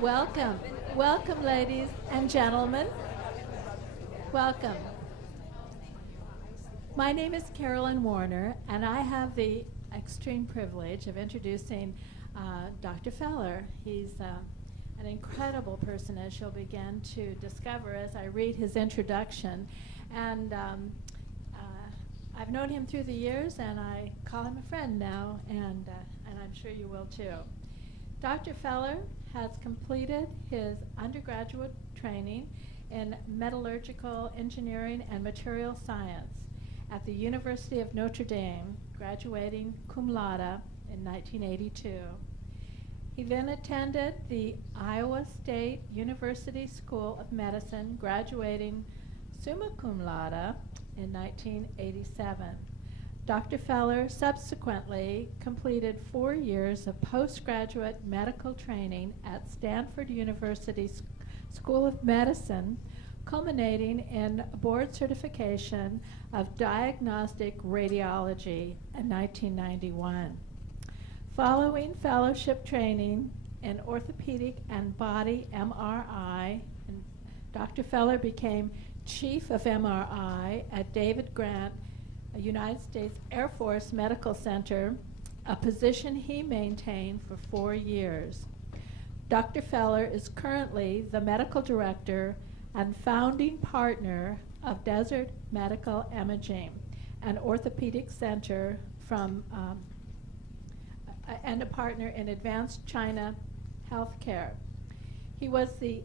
Welcome. Welcome, ladies and gentlemen. Welcome. My name is Carolyn Warner, and I have the extreme privilege of introducing Dr. Feller. He's an incredible person, as you'll begin to discover as I read his introduction. And I've known him through the years, and I call him a friend now, and I'm sure you will too. Dr. Feller has completed his undergraduate training in metallurgical engineering and material science at the University of Notre Dame, graduating cum laude in 1982. He then attended the Iowa State University School of Medicine, graduating summa cum laude in 1987. Dr. Feller subsequently completed 4 years of postgraduate medical training at Stanford University School of Medicine, culminating in board certification of diagnostic radiology in 1991. Following fellowship training in orthopedic and body MRI, Dr. Feller became Chief of MRI at David Grant United States Air Force Medical Center, a position he maintained for 4 years. Dr. Feller is currently the medical director and founding partner of Desert Medical Imaging, an orthopedic center and a partner in Advanced China Healthcare. He was the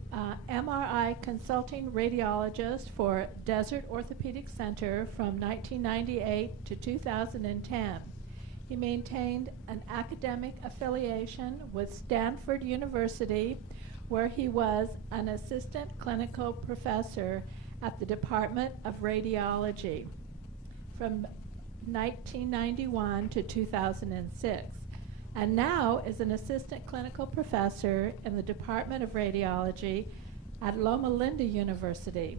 MRI consulting radiologist for Desert Orthopedic Center from 1998 to 2010. He maintained an academic affiliation with Stanford University, where he was an assistant clinical professor at the Department of Radiology from 1991 to 2006. And now is an assistant clinical professor in the Department of Radiology at Loma Linda University.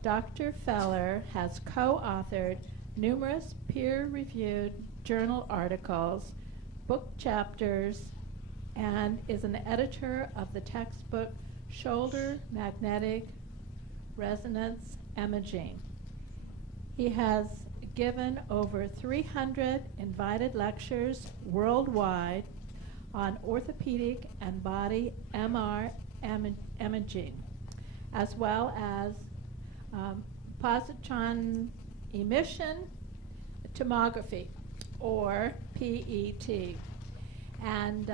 Dr. Feller has co-authored numerous peer-reviewed journal articles, book chapters, and is an editor of the textbook Shoulder Magnetic Resonance Imaging. He has given over 300 invited lectures worldwide on orthopedic and body MR imaging, as well as positron emission tomography, or PET. And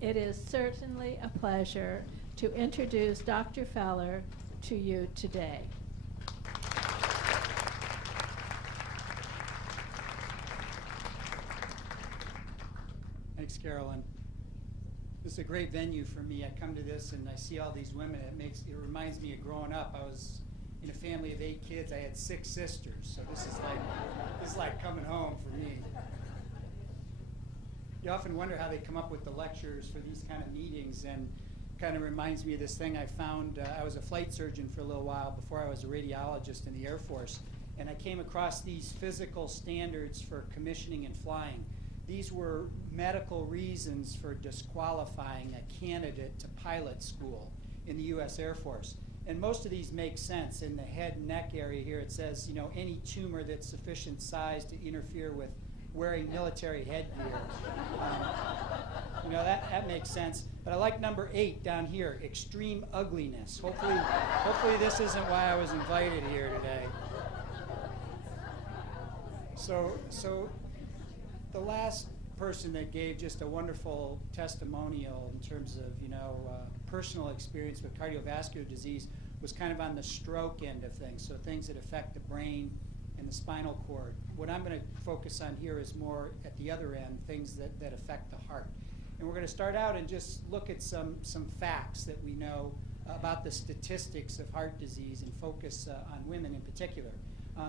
it is certainly a pleasure to introduce Dr. Feller to you today. Thanks, Carolyn. This is a great venue for me. I come to this and I see all these women. It reminds me of growing up. I was in a family of 8 kids. I had 6 sisters, so this is like coming home for me. You often wonder how they come up with the lectures for these kind of meetings, and kind of reminds me of this thing I found. I was a flight surgeon for a little while before I was a radiologist in the Air Force, and I came across these physical standards for commissioning and flying. These were medical reasons for disqualifying a candidate to pilot school in the U.S. Air Force. And most of these make sense. In the head and neck area here, it says, any tumor that's sufficient size to interfere with wearing military headgear. That makes sense. But I like number 8 down here, extreme ugliness. Hopefully this isn't why I was invited here today. So the last person that gave just a wonderful testimonial in terms of personal experience with cardiovascular disease was kind of on the stroke end of things, so things that affect the brain and the spinal cord. What I'm going to focus on here is more at the other end, things that affect the heart. And we're going to start out and just look at some facts that we know about the statistics of heart disease and focus on women in particular.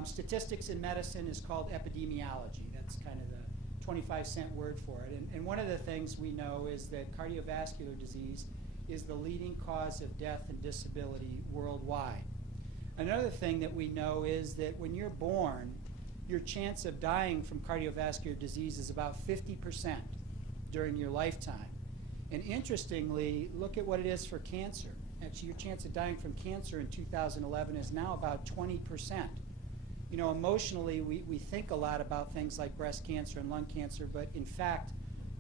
Statistics in medicine is called epidemiology. That's kind of the 25-cent word for it. And one of the things we know is that cardiovascular disease is the leading cause of death and disability worldwide. Another thing that we know is that when you're born, your chance of dying from cardiovascular disease is about 50% during your lifetime. And interestingly, look at what it is for cancer. Actually, your chance of dying from cancer in 2011 is now about 20%. You know, emotionally, we think a lot about things like breast cancer and lung cancer, but in fact,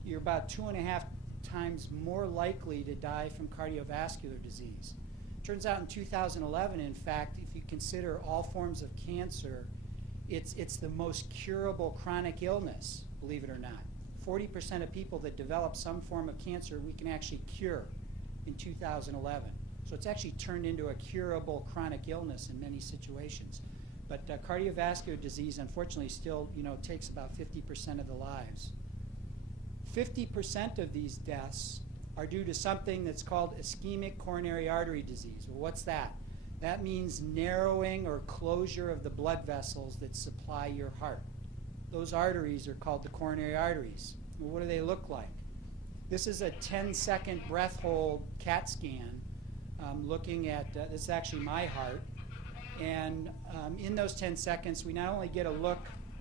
you're about 2.5 times more likely to die from cardiovascular disease. Turns out in 2011, in fact, if you consider all forms of cancer, it's the most curable chronic illness, believe it or not. 40% of people that develop some form of cancer we can actually cure in 2011. So it's actually turned into a curable chronic illness in many situations. But cardiovascular disease, unfortunately, still takes about 50% of the lives. 50% of these deaths are due to something that's called ischemic coronary artery disease. Well, what's that? That means narrowing or closure of the blood vessels that supply your heart. Those arteries are called the coronary arteries. Well, what do they look like? This is a 10-second breath hold CAT scan looking at, this is actually my heart. And in those 10 seconds, we not only get a look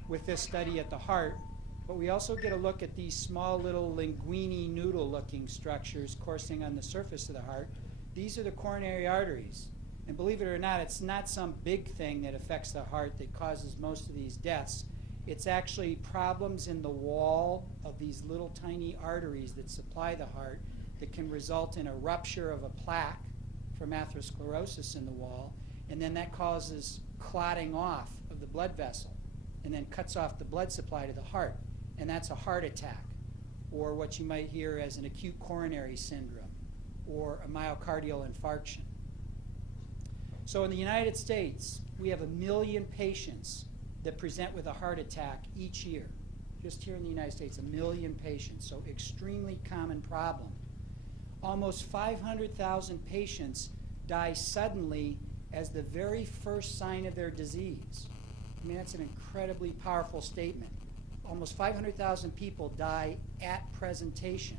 with this study at the heart, but we also get a look at these small little linguine noodle-looking structures coursing on the surface of the heart. These are the coronary arteries. And believe it or not, it's not some big thing that affects the heart that causes most of these deaths. It's actually problems in the wall of these little tiny arteries that supply the heart that can result in a rupture of a plaque from atherosclerosis in the wall, and then that causes clotting off of the blood vessel and then cuts off the blood supply to the heart, and that's a heart attack, or what you might hear as an acute coronary syndrome or a myocardial infarction. So in the United States, we have 1 million patients that present with a heart attack each year. Just here in the United States, 1 million patients, so extremely common problem. Almost 500,000 patients die suddenly as the very first sign of their disease. I mean, that's an incredibly powerful statement. Almost 500,000 people die at presentation.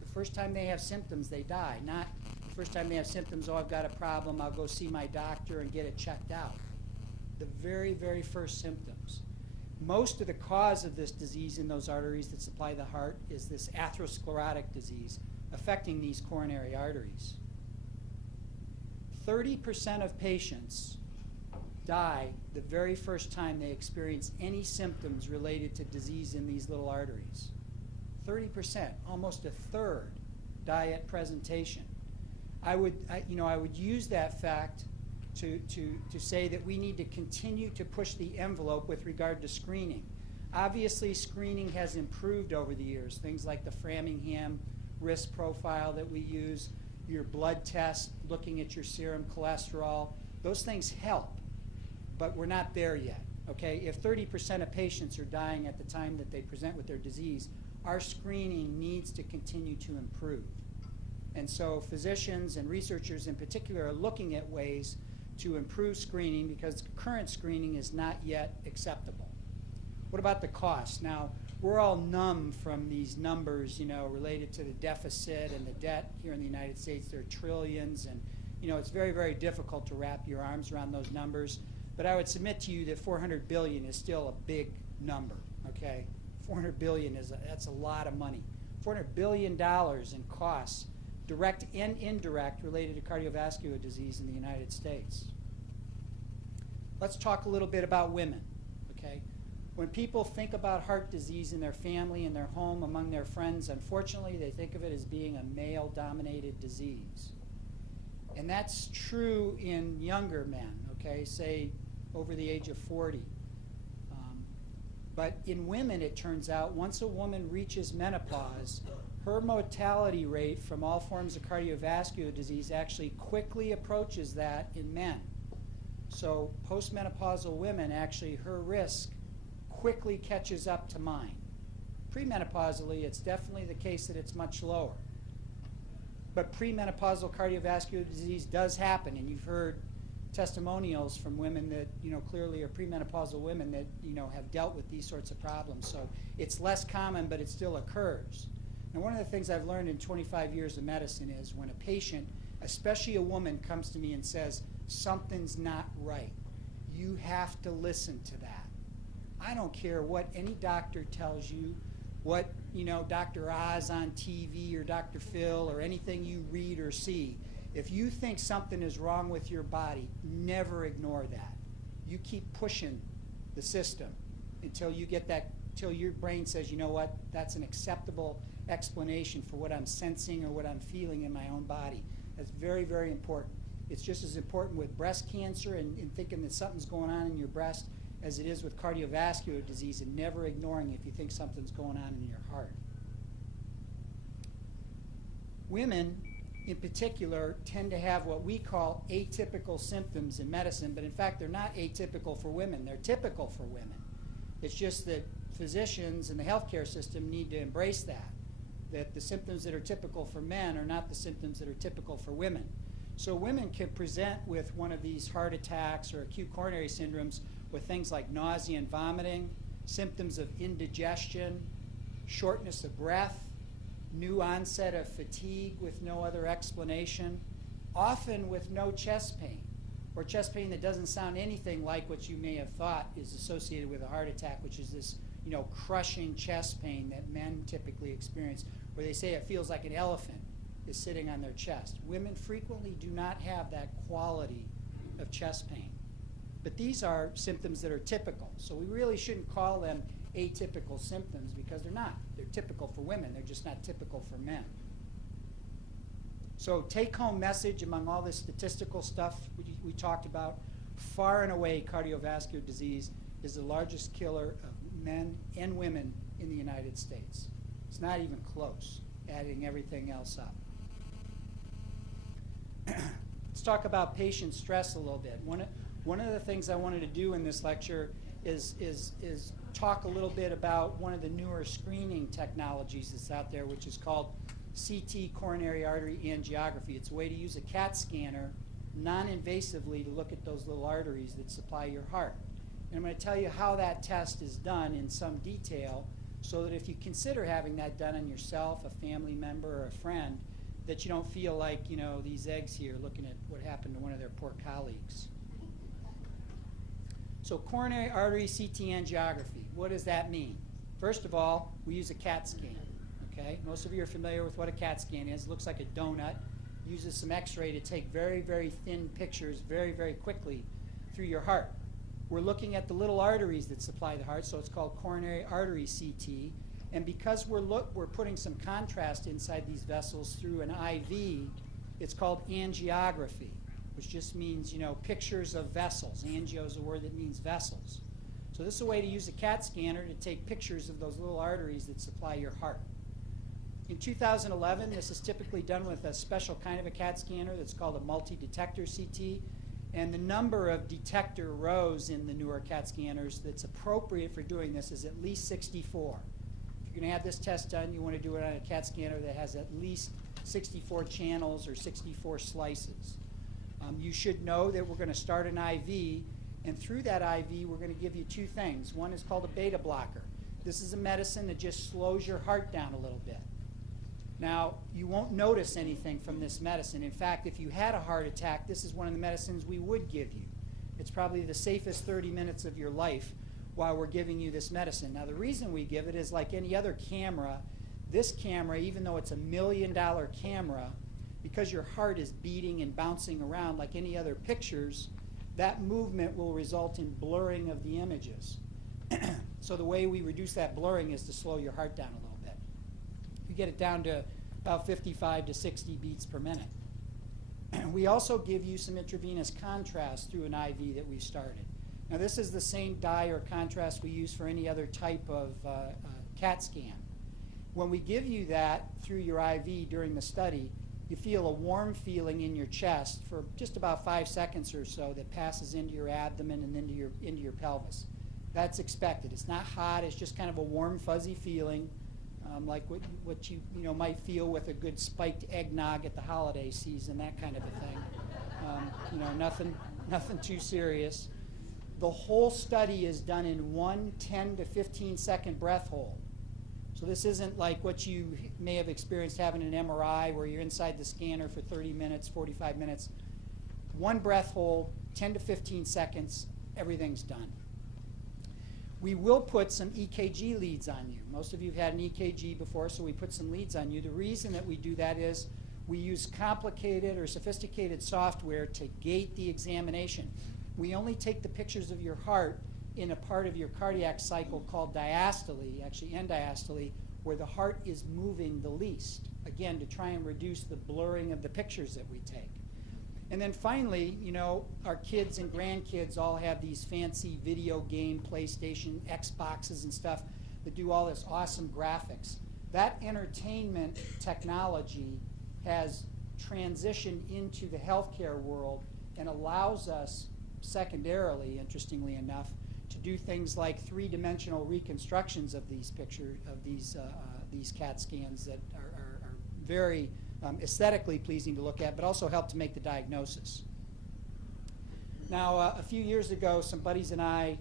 The first time they have symptoms, they die. Not the first time they have symptoms, oh, I've got a problem, I'll go see my doctor and get it checked out. The very, very first symptoms. Most of the cause of this disease in those arteries that supply the heart is this atherosclerotic disease affecting these coronary arteries. 30% of patients die the very first time they experience any symptoms related to disease in these little arteries. 30%, almost a third, die at presentation. I would use that fact to say that we need to continue to push the envelope with regard to screening. Obviously, screening has improved over the years. Things like the Framingham risk profile that we use, your blood test, looking at your serum cholesterol, those things help, but we're not there yet, okay? If 30% of patients are dying at the time that they present with their disease, our screening needs to continue to improve. And so physicians and researchers in particular are looking at ways to improve screening because current screening is not yet acceptable. What about the cost? Now, we're all numb from these numbers, related to the deficit and the debt here in the United States. There are trillions, and, it's very, very difficult to wrap your arms around those numbers. But I would submit to you that $400 billion is still a big number, okay? $400 billion that's a lot of money. $400 billion in costs, direct and indirect, related to cardiovascular disease in the United States. Let's talk a little bit about women, okay? When people think about heart disease in their family, in their home, among their friends, unfortunately, they think of it as being a male-dominated disease. And that's true in younger men, okay, say over the age of 40. But in women, it turns out, once a woman reaches menopause, her mortality rate from all forms of cardiovascular disease actually quickly approaches that in men. So postmenopausal women, actually, her risk quickly catches up to mine. Premenopausally, it's definitely the case that it's much lower. But premenopausal cardiovascular disease does happen, and you've heard testimonials from women that, clearly are premenopausal women that, have dealt with these sorts of problems. So it's less common, but it still occurs. And one of the things I've learned in 25 years of medicine is when a patient, especially a woman, comes to me and says, something's not right, you have to listen to that. I don't care what any doctor tells you, what, Dr. Oz on TV or Dr. Phil or anything you read or see. If you think something is wrong with your body, never ignore that. You keep pushing the system until you get that, till your brain says, you know what, that's an acceptable explanation for what I'm sensing or what I'm feeling in my own body. That's very, very important. It's just as important with breast cancer and thinking that something's going on in your breast as it is with cardiovascular disease, and never ignoring if you think something's going on in your heart. Women, in particular, tend to have what we call atypical symptoms in medicine, but in fact they're not atypical for women, they're typical for women. It's just that physicians and the healthcare system need to embrace that the symptoms that are typical for men are not the symptoms that are typical for women. So women can present with one of these heart attacks or acute coronary syndromes with things like nausea and vomiting, symptoms of indigestion, shortness of breath, new onset of fatigue with no other explanation, often with no chest pain, or chest pain that doesn't sound anything like what you may have thought is associated with a heart attack, which is this, crushing chest pain that men typically experience, where they say it feels like an elephant is sitting on their chest. Women frequently do not have that quality of chest pain. But these are symptoms that are typical, so we really shouldn't call them atypical symptoms because they're not. They're typical for women, they're just not typical for men. So take-home message among all this statistical stuff we talked about, far and away cardiovascular disease is the largest killer of men and women in the United States. It's not even close, adding everything else up. Let's talk about patient stress a little bit. One of the things I wanted to do in this lecture is talk a little bit about one of the newer screening technologies that's out there, which is called CT coronary artery angiography. It's a way to use a CAT scanner non-invasively to look at those little arteries that supply your heart. And I'm going to tell you how that test is done in some detail so that if you consider having that done on yourself, a family member, or a friend, that you don't feel like, these eggs here looking at what happened to one of their poor colleagues. So coronary artery CT angiography, what does that mean? First of all, we use a CAT scan, okay? Most of you are familiar with what a CAT scan is. It looks like a donut, uses some x-ray to take very, very thin pictures very, very quickly through your heart. We're looking at the little arteries that supply the heart, so it's called coronary artery CT. And because we're putting some contrast inside these vessels through an IV, it's called angiography, which just means, pictures of vessels. Angio is a word that means vessels. So this is a way to use a CAT scanner to take pictures of those little arteries that supply your heart. In 2011, this is typically done with a special kind of a CAT scanner that's called a multi-detector CT. And the number of detector rows in the newer CAT scanners that's appropriate for doing this is at least 64. If you're going to have this test done, you want to do it on a CAT scanner that has at least 64 channels or 64 slices. You should know that we're going to start an IV, and through that IV, we're going to give you two things. One is called a beta blocker. This is a medicine that just slows your heart down a little bit. Now, you won't notice anything from this medicine. In fact, if you had a heart attack, this is one of the medicines we would give you. It's probably the safest 30 minutes of your life while we're giving you this medicine. Now, the reason we give it is like any other camera. This camera, even though it's $1 million camera, because your heart is beating and bouncing around like any other pictures, that movement will result in blurring of the images. So the way we reduce that blurring is to slow your heart down a little bit. We get it down to about 55 to 60 beats per minute. We also give you some intravenous contrast through an IV that we've started. Now this is the same dye or contrast we use for any other type of CAT scan. When we give you that through your IV during the study, you feel a warm feeling in your chest for just about 5 seconds or so that passes into your abdomen and into your pelvis. That's expected. It's not hot. It's just kind of a warm, fuzzy feeling, like what you might feel with a good spiked eggnog at the holiday season, that kind of a thing. Nothing too serious. The whole study is done in one 10 to 15 second breath hold. So this isn't like what you may have experienced having an MRI where you're inside the scanner for 30 minutes, 45 minutes. One breath hold, 10 to 15 seconds, everything's done. We will put some EKG leads on you. Most of you have had an EKG before, so we put some leads on you. The reason that we do that is we use complicated or sophisticated software to gate the examination. We only take the pictures of your heart in a part of your cardiac cycle called diastole, actually end diastole, where the heart is moving the least, again, to try and reduce the blurring of the pictures that we take. And then finally, you know, our kids and grandkids all have these fancy video game, PlayStation, Xboxes and stuff that do all this awesome graphics. That entertainment technology has transitioned into the healthcare world and allows us, secondarily, interestingly enough, to do things like three-dimensional reconstructions of these these CAT scans that are very aesthetically pleasing to look at, but also help to make the diagnosis. Now, a few years ago, some buddies and I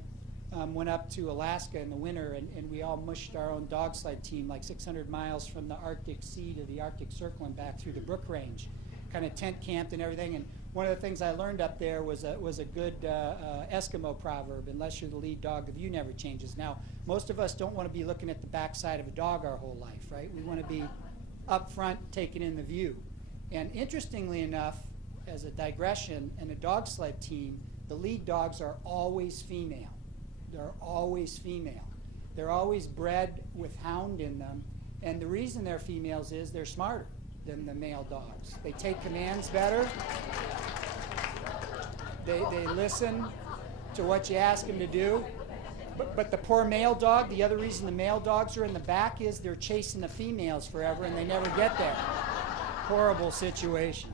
went up to Alaska in the winter, and we all mushed our own dog sled team like 600 miles from the Arctic Sea to the Arctic Circle and back through the Brook Range, kind of tent camped and everything. And one of the things I learned up there was a good Eskimo proverb: unless you're the lead dog, the view never changes. Now, most of us don't want to be looking at the backside of a dog our whole life, right? We want to be up front taking in the view. And interestingly enough, as a digression, in a dog sled team, the lead dogs are always female. They're always female. They're always bred with hound in them. And the reason they're females is they're smarter than the male dogs. They take commands better. They listen to what you ask them to do. But the poor male dog, the other reason the male dogs are in the back is they're chasing the females forever and they never get there. Horrible situation.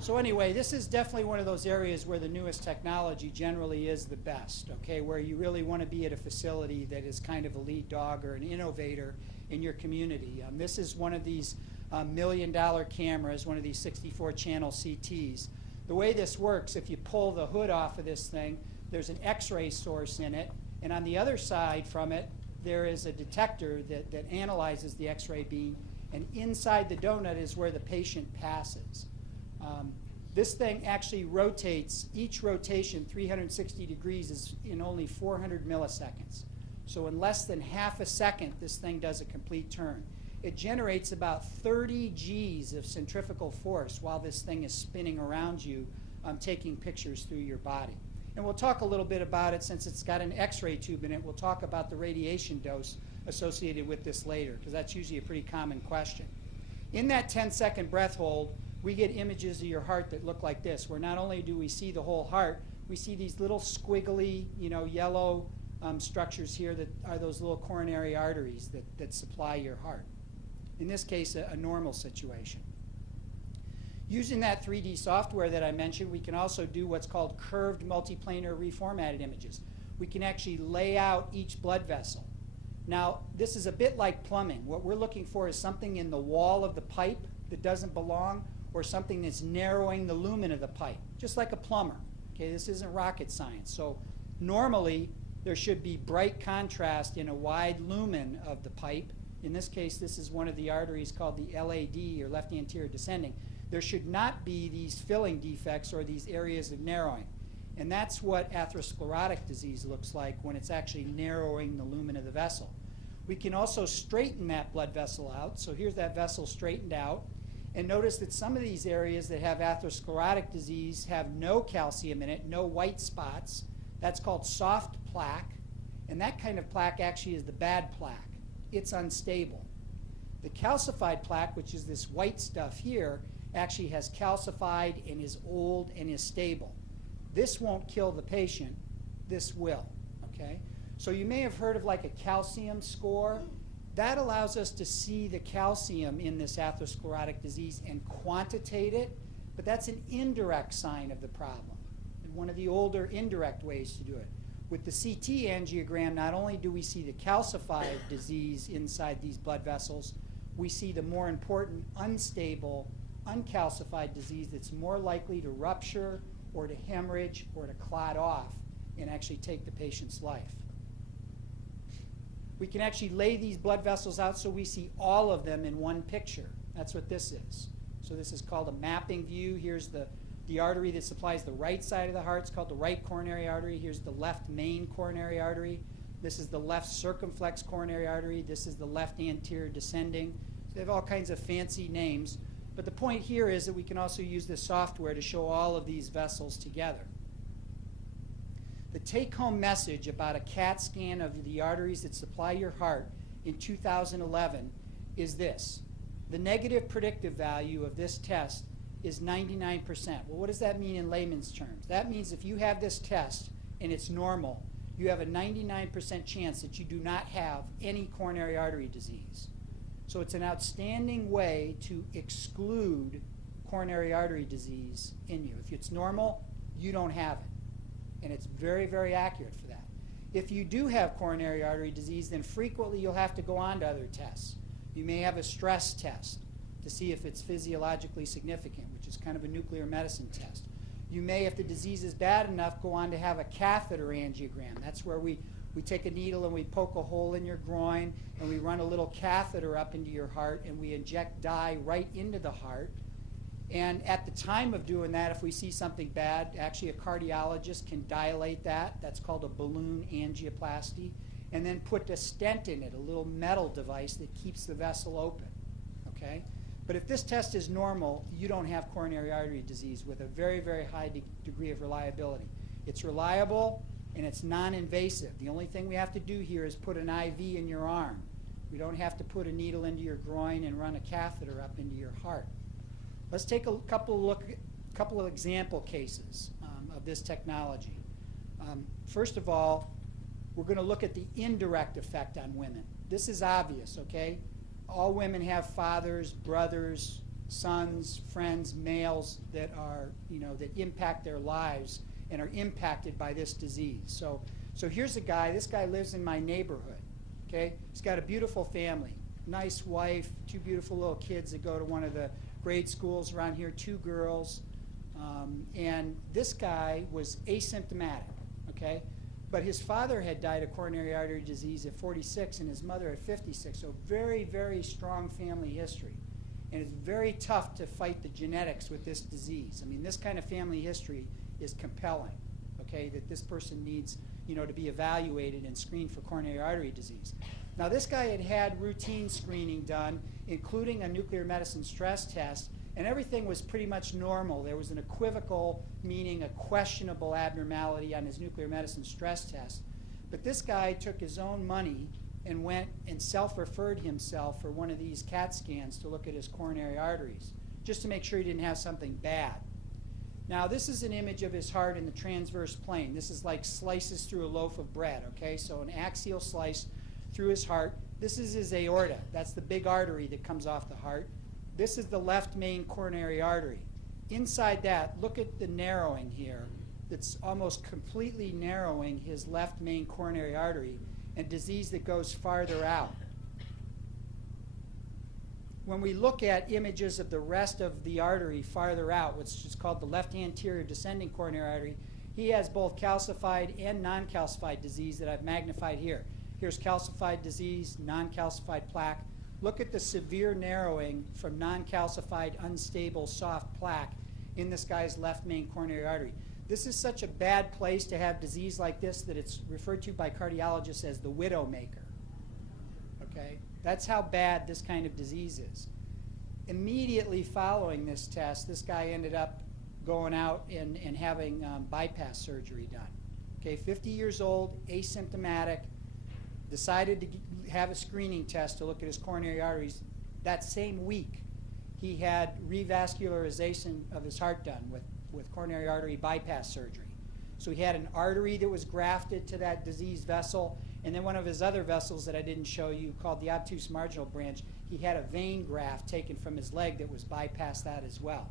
So anyway, this is definitely one of those areas where the newest technology generally is the best, okay, where you really want to be at a facility that is kind of a lead dog or an innovator in your community. This is one of these $1 million cameras, one of these 64-channel CTs. The way this works, if you pull the hood off of this thing, there's an X-ray source in it, and on the other side from it, there is a detector that analyzes the X-ray beam, and inside the donut is where the patient passes. This thing actually rotates, each rotation 360 degrees is in only 400 milliseconds. So in less than half a second, this thing does a complete turn. It generates about 30 Gs of centrifugal force while this thing is spinning around you, taking pictures through your body. And we'll talk a little bit about it since it's got an X-ray tube in it. We'll talk about the radiation dose associated with this later, because that's usually a pretty common question. In that 10-second breath hold, we get images of your heart that look like this, where not only do we see the whole heart, we see these little squiggly, yellow structures here that are those little coronary arteries that supply your heart. In this case, a normal situation. Using that 3D software that I mentioned, we can also do what's called curved multiplanar reformatted images. We can actually lay out each blood vessel. Now, this is a bit like plumbing. What we're looking for is something in the wall of the pipe that doesn't belong, or something that's narrowing the lumen of the pipe, just like a plumber. Okay, this isn't rocket science. So normally, there should be bright contrast in a wide lumen of the pipe. In this case, this is one of the arteries called the LAD, or left anterior descending. There should not be these filling defects or these areas of narrowing. And that's what atherosclerotic disease looks like when it's actually narrowing the lumen of the vessel. We can also straighten that blood vessel out. So here's that vessel straightened out. And notice that some of these areas that have atherosclerotic disease have no calcium in it, no white spots. That's called soft plaque. And that kind of plaque actually is the bad plaque. It's unstable. The calcified plaque, which is this white stuff here, actually has calcified and is old and is stable. This won't kill the patient. This will, okay? So you may have heard of like a calcium score. That allows us to see the calcium in this atherosclerotic disease and quantitate it, but that's an indirect sign of the problem, and one of the older indirect ways to do it. With the CT angiogram, not only do we see the calcified disease inside these blood vessels, we see the more important unstable, uncalcified disease that's more likely to rupture or to hemorrhage or to clot off and actually take the patient's life. We can actually lay these blood vessels out so we see all of them in one picture. That's what this is. So this is called a mapping view. Here's the The artery that supplies the right side of the heart is called the right coronary artery. Here's the left main coronary artery. This is the left circumflex coronary artery. This is the left anterior descending. So they have all kinds of fancy names. But the point here is that we can also use this software to show all of these vessels together. The take-home message about a CAT scan of the arteries that supply your heart in 2011 is this. The negative predictive value of this test is 99%. Well, what does that mean in layman's terms? That means if you have this test and it's normal, you have a 99% chance that you do not have any coronary artery disease. So it's an outstanding way to exclude coronary artery disease in you. If it's normal, you don't have it. And it's very, very accurate for that. If you do have coronary artery disease, then frequently you'll have to go on to other tests. You may have a stress test to see if it's physiologically significant, which is kind of a nuclear medicine test. You may, if the disease is bad enough, go on to have a catheter angiogram. That's where we take a needle and we poke a hole in your groin and we run a little catheter up into your heart and we inject dye right into the heart. And at the time of doing that, if we see something bad, actually a cardiologist can dilate that. That's called a balloon angioplasty. And then put a stent in it, a little metal device that keeps the vessel open. Okay? But if this test is normal, you don't have coronary artery disease with a very, very high degree of reliability. It's reliable and it's non-invasive. The only thing we have to do here is put an IV in your arm. We don't have to put a needle into your groin and run a catheter up into your heart. Let's take a couple of example cases of this technology. First of all, we're going to look at the indirect effect on women. This is obvious, okay? All women have fathers, brothers, sons, friends, males that are, that impact their lives and are impacted by this disease. So here's a guy. This guy lives in my neighborhood, okay? He's got a beautiful family, nice wife, 2 beautiful little kids that go to one of the grade schools around here, 2 girls. And this guy was asymptomatic, okay? But his father had died of coronary artery disease at 46 and his mother at 56, so very, very strong family history. And it's very tough to fight the genetics with this disease. I mean, this kind of family history is compelling, okay, that this person needs, to be evaluated and screened for coronary artery disease. Now, this guy had routine screening done, including a nuclear medicine stress test, and everything was pretty much normal. There was an equivocal, meaning a questionable abnormality on his nuclear medicine stress test. But this guy took his own money and went and self-referred himself for one of these CAT scans to look at his coronary arteries, just to make sure he didn't have something bad. Now, this is an image of his heart in the transverse plane. This is like slices through a loaf of bread, okay? So an axial slice through his heart. This is his aorta. That's the big artery that comes off the heart. This is the left main coronary artery. Inside that, look at the narrowing here. That's almost completely narrowing his left main coronary artery, and disease that goes farther out. When we look at images of the rest of the artery farther out, which is called the left anterior descending coronary artery, he has both calcified and non-calcified disease that I've magnified here. Here's calcified disease, non-calcified plaque. Look at the severe narrowing from non-calcified, unstable, soft plaque in this guy's left main coronary artery. This is such a bad place to have disease like this that it's referred to by cardiologists as the widowmaker. Okay? That's how bad this kind of disease is. Immediately following this test, this guy ended up going out and having bypass surgery done. Okay, 50 years old, asymptomatic, decided to have a screening test to look at his coronary arteries. That same week, he had revascularization of his heart done with coronary artery bypass surgery. So he had an artery that was grafted to that diseased vessel, and then one of his other vessels that I didn't show you, called the obtuse marginal branch, he had a vein graft taken from his leg that was bypassed that as well.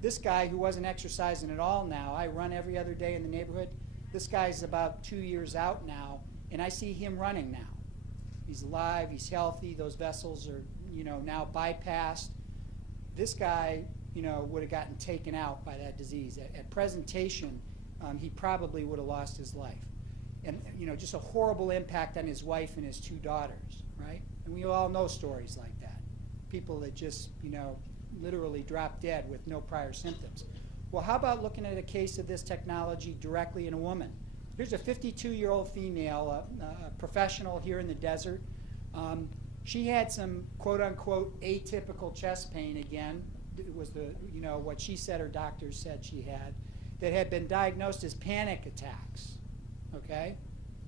This guy, who wasn't exercising at all now, I run every other day in the neighborhood. This guy's about 2 years out now, and I see him running now. He's alive, he's healthy, those vessels are, now bypassed. This guy, would have gotten taken out by that disease. At presentation, he probably would have lost his life. And, just a horrible impact on his wife and his 2 daughters, right? And we all know stories like that. People that just, literally drop dead with no prior symptoms. Well, how about looking at a case of this technology directly in a woman? Here's a 52-year-old female, a professional here in the desert. She had some quote-unquote atypical chest pain again. It was what she said her doctors said she had been diagnosed as panic attacks, okay?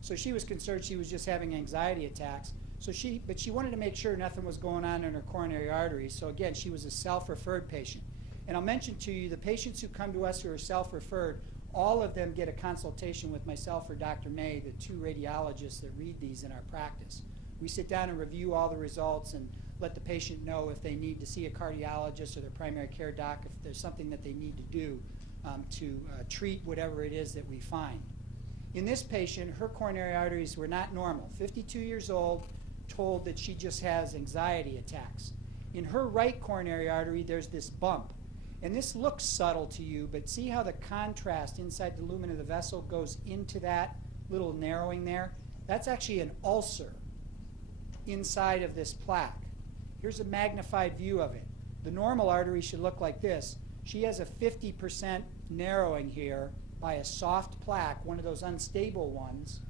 So she was concerned she was just having anxiety attacks. But she wanted to make sure nothing was going on in her coronary arteries. So again, she was a self-referred patient. And I'll mention to you, the patients who come to us who are self-referred, all of them get a consultation with myself or Dr. May, the two radiologists that read these in our practice. We sit down and review all the results and let the patient know if they need to see a cardiologist or their primary care doc, if there's something that they need to do to treat whatever it is that we find. In this patient, her coronary arteries were not normal. 52 years old, told that she just has anxiety attacks. In her right coronary artery, there's this bump. And this looks subtle to you, but see how the contrast inside the lumen of the vessel goes into that little narrowing there? That's actually an ulcer inside of this plaque. Here's a magnified view of it. The normal artery should look like this. She has a 50% narrowing here by a soft plaque, one of those unstable ones,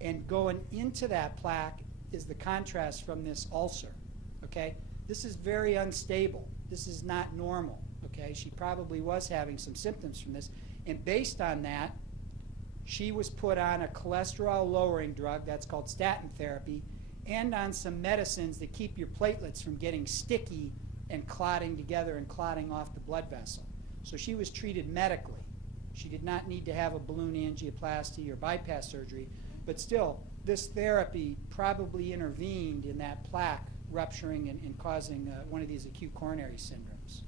and going into that plaque is the contrast from this ulcer, okay? This is very unstable. This is not normal, okay? She probably was having some symptoms from this, and based on that, she was put on a cholesterol-lowering drug, that's called statin therapy, and on some medicines that keep your platelets from getting sticky and clotting together and clotting off the blood vessel. So she was treated medically. She did not need to have a balloon angioplasty or bypass surgery, but still, this therapy probably intervened in that plaque rupturing and causing one of these acute coronary syndromes.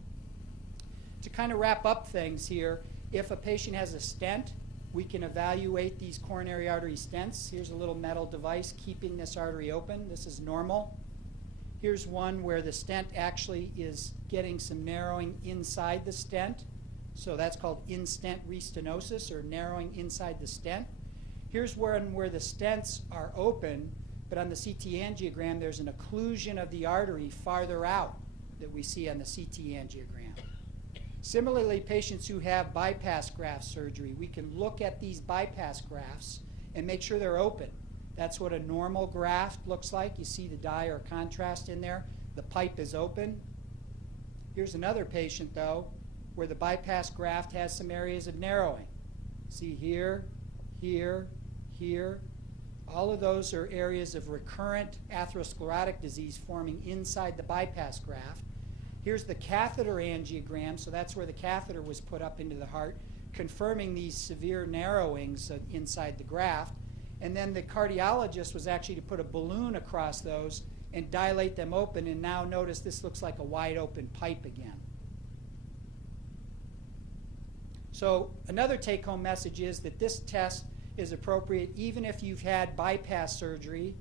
To kind of wrap up things here, if a patient has a stent, we can evaluate these coronary artery stents. Here's a little metal device keeping this artery open. This is normal. Here's one where the stent actually is getting some narrowing inside the stent. So that's called in-stent restenosis, or narrowing inside the stent. Here's where the stents are open, but on the CT angiogram, there's an occlusion of the artery farther out that we see on the CT angiogram. Similarly, patients who have bypass graft surgery, we can look at these bypass grafts and make sure they're open. That's what a normal graft looks like. You see the dye or contrast in there. The pipe is open. Here's another patient, though, where the bypass graft has some areas of narrowing. See here, here, here. All of those are areas of recurrent atherosclerotic disease forming inside the bypass graft. Here's the catheter angiogram, so that's where the catheter was put up into the heart, confirming these severe narrowings inside the graft. And then the cardiologist was actually to put a balloon across those and dilate them open, and now notice this looks like a wide open pipe again. So another take-home message is that this test is appropriate even if you've had bypass surgery,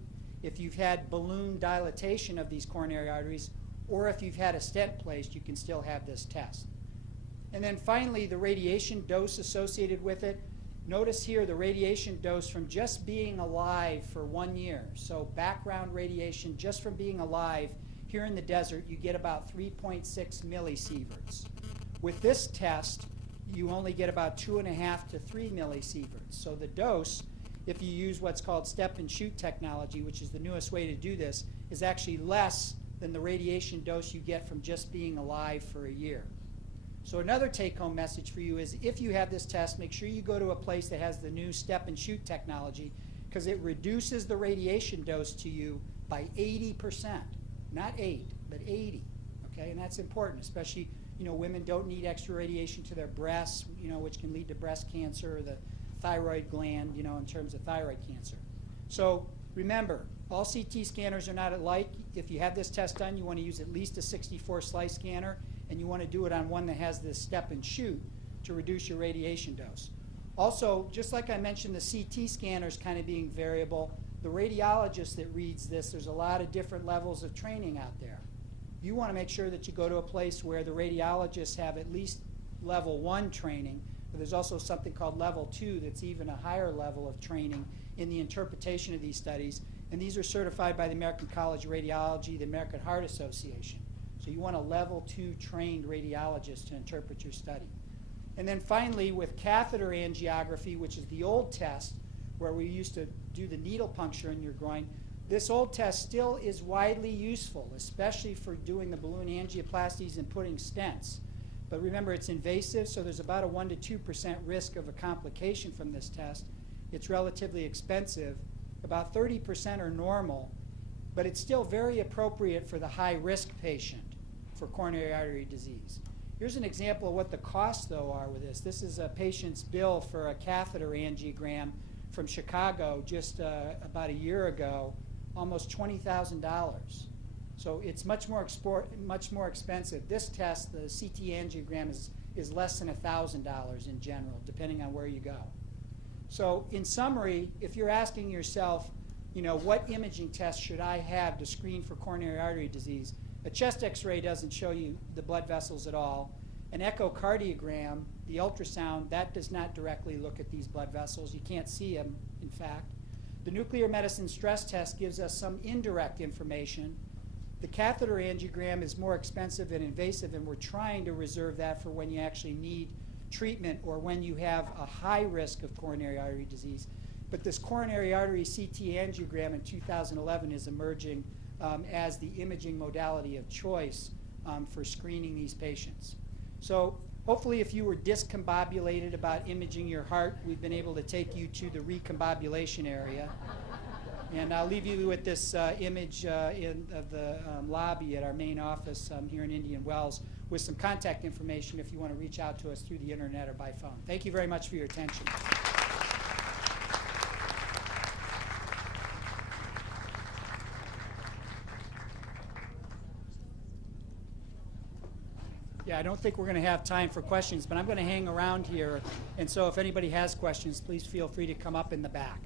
if you've had balloon dilatation of these coronary arteries, or if you've had a stent placed, you can still have this test. And then finally, the radiation dose associated with it. Notice here the radiation dose from just being alive for 1 year. So background radiation just from being alive here in the desert, you get about 3.6 millisieverts. With this test, you only get about 2.5 to 3 millisieverts. So the dose, if you use what's called step and shoot technology, which is the newest way to do this, is actually less than the radiation dose you get from just being alive for a year. So another take-home message for you is if you have this test, make sure you go to a place that has the new step and shoot technology, because it reduces the radiation dose to you by 80%. Not 8, but 80. Okay, and that's important, especially women don't need extra radiation to their breasts, which can lead to breast cancer, or the thyroid gland, in terms of thyroid cancer. So remember, all CT scanners are not alike. If you have this test done, you want to use at least a 64 slice scanner, and you want to do it on one that has this step and shoot to reduce your radiation dose. Also, just like I mentioned, the CT scanners kind of being variable, the radiologist that reads this, there's a lot of different levels of training out there. You want to make sure that you go to a place where the radiologists have at least level 1 training, but there's also something called level 2 that's even a higher level of training in the interpretation of these studies, and these are certified by the American College of Radiology, the American Heart Association. So you want a level 2 trained radiologist to interpret your study. And then finally, with catheter angiography, which is the old test where we used to do the needle puncture in your groin, this old test still is widely useful, especially for doing the balloon angioplasties and putting stents. But remember, it's invasive, so there's about a 1 to 2% risk of a complication from this test. It's relatively expensive. About 30% are normal, but it's still very appropriate for the high-risk patient for coronary artery disease. Here's an example of what the costs, though, are with this. This is a patient's bill for a catheter angiogram from Chicago just about a year ago, almost $20,000. So it's much more expensive. This test, the CT angiogram, is less than $1,000 in general, depending on where you go. So in summary, if you're asking yourself, what imaging test should I have to screen for coronary artery disease, a chest x-ray doesn't show you the blood vessels at all. An echocardiogram, the ultrasound, that does not directly look at these blood vessels. You can't see them, in fact. The nuclear medicine stress test gives us some indirect information. The catheter angiogram is more expensive and invasive, and we're trying to reserve that for when you actually need treatment or when you have a high risk of coronary artery disease. But this coronary artery CT angiogram in 2011 is emerging as the imaging modality of choice for screening these patients. So hopefully, if you were discombobulated about imaging your heart, we've been able to take you to the recombobulation area. And I'll leave you with this image of the lobby at our main office here in Indian Wells with some contact information if you want to reach out to us through the internet or by phone. Thank you very much for your attention. Yeah, I don't think we're going to have time for questions, but I'm going to hang around here. And so if anybody has questions, please feel free to come up in the back.